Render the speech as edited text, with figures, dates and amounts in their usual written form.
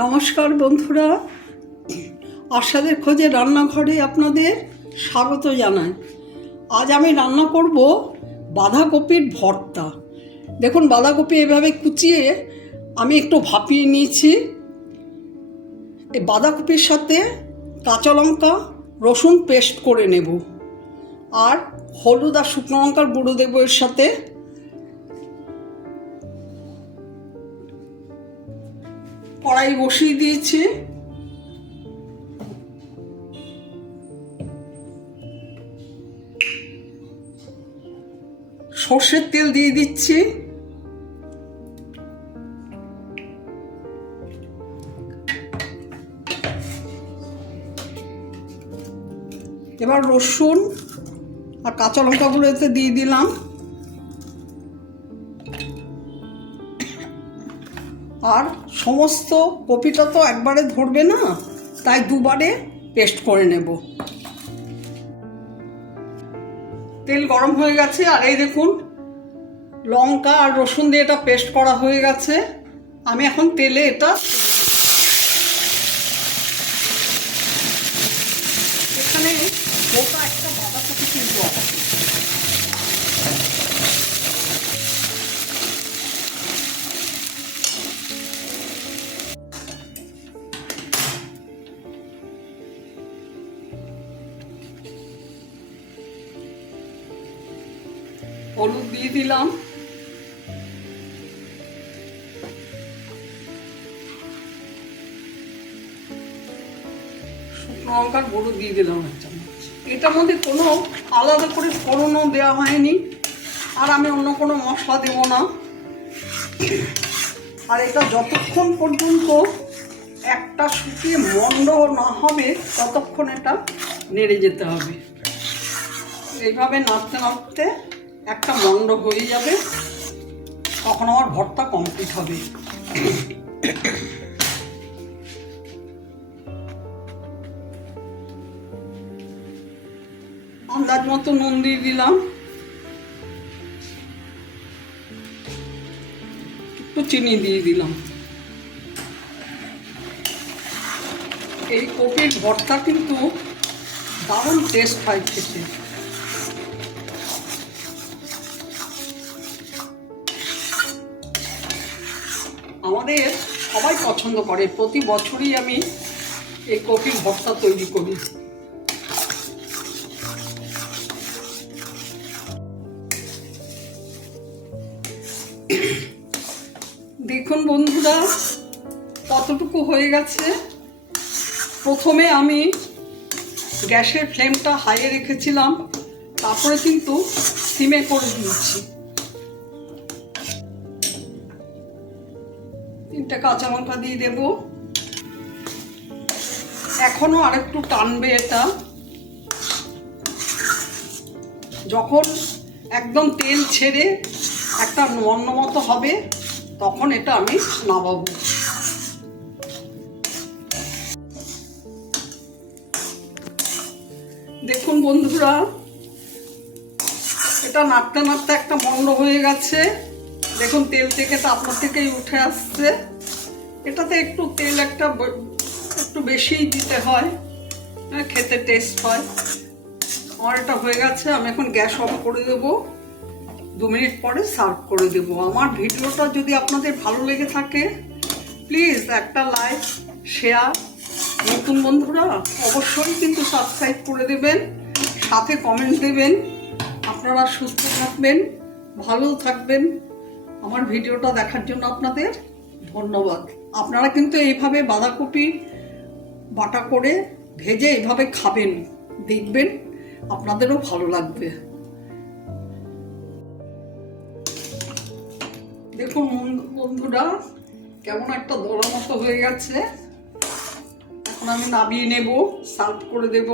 নমস্কার বন্ধুরা, আশাদের খোঁজে রান্নাঘরে আপনাদের স্বাগত জানাই। আজ আমি রান্না করব বাঁধাকপির ভর্তা। দেখুন, বাঁধাকপি এভাবে কুচিয়ে আমি একটু ভাপিয়ে নিয়েছি। এই বাঁধাকপির সাথে কাঁচা লঙ্কা রসুন পেস্ট করে নেব, আর হলুদ আর শুকনো লঙ্কার গুঁড়ো দেবো এর সাথে। কড়াই বসিয়ে দিয়েছি, সর্ষের তেল দিয়ে দিচ্ছি। এবার রসুন আর কাঁচা লঙ্কাগুলো এতে দিয়ে দিলাম, আর সমস্ত কপিটা তো একবারে ধরবে না, তাই দুবারে পেস্ট করে নেব। তেল গরম হয়ে গেছে, আর এই দেখুন লঙ্কা আর রসুন দিয়ে এটা পেস্ট করা হয়ে গেছে। আমি এখন তেলে এটা এখানে গোটা একটা বাঁধাকপি কিন্তু আছে। হলুদ দিয়ে দিলাম, শুকনো লঙ্কার গুঁড়ো দিয়ে দিলাম এক চামচ। এটার মধ্যে কোনো আলাদা করে ফোড়নও দেওয়া হয়নি, আর আমি অন্য কোনো মশলা দেব না। আর এটা যতক্ষণ পর্যন্ত একটা শুকিয়ে মন্ড না হবে ততক্ষণ এটা নেড়ে যেতে হবে। এইভাবে নাড়তে নাড়তে একটা মন্ড হয়ে যাবে, তখন আমার ভর্তা কমপ্লিট হবে। আন্দাজ মতো নুন দিয়ে দিলাম, একটু চিনি দিয়ে দিলাম। এই কপির ভর্তা কিন্তু দারুণ টেস্ট হয় খেতে। আমাদের সবাই পছন্দ করে, প্রতি বছরই আমি এই কপির ভর্তা তৈরি করি। দেখুন বন্ধুরা, কতটুকু হয়ে গেছে। প্রথমে আমি গ্যাসের ফ্লেমটা হাইয়ে রেখেছিলাম, তারপরে কিন্তু সিমে করে দিয়েছি। 3টে কাঁচা লঙ্কা দিয়ে দেব। এখনো আরেকটু টানবে এটা। যখন একদম তেল ছেড়ে একটা নরম মতো হবে তখন এটা আমি নামাবো। দেখুন বন্ধুরা, এটা নাড়তে নাড়তে একটা মন্ড হয়ে গেছে। দেখুন তেল থেকে আপনার থেকেই উঠে আসছে। এটাতে একটু তেল একটু বেশিই দিতে হয়, খেতে টেস্ট হয়। আমার এটা হয়ে গেছে, আমি এখন গ্যাস অফ করে দেবো। 2 মিনিট পরে সার্ভ করে দেব। আমার ভিডিওটা যদি আপনাদের ভালো লেগে থাকে প্লিজ একটা লাইক, শেয়ার। নতুন বন্ধুরা অবশ্যই কিন্তু সাবস্ক্রাইব করে দেবেন, সাথে কমেন্ট দেবেন। আপনারা সুস্থ থাকবেন, ভালো থাকবেন। আমার ভিডিওটা দেখার জন্য আপনাদের ধন্যবাদ। আপনারা কিন্তু এইভাবে বাঁধাকপি বাটা করে ভেজে এইভাবে খাবেন, দেখবেন আপনাদেরও ভালো লাগবে। দেখুন বন্ধুরা, কেমন একটা দলা মতো হয়ে গেছে। এখন আমি নামিয়ে নেব, সার্ভ করে দেব।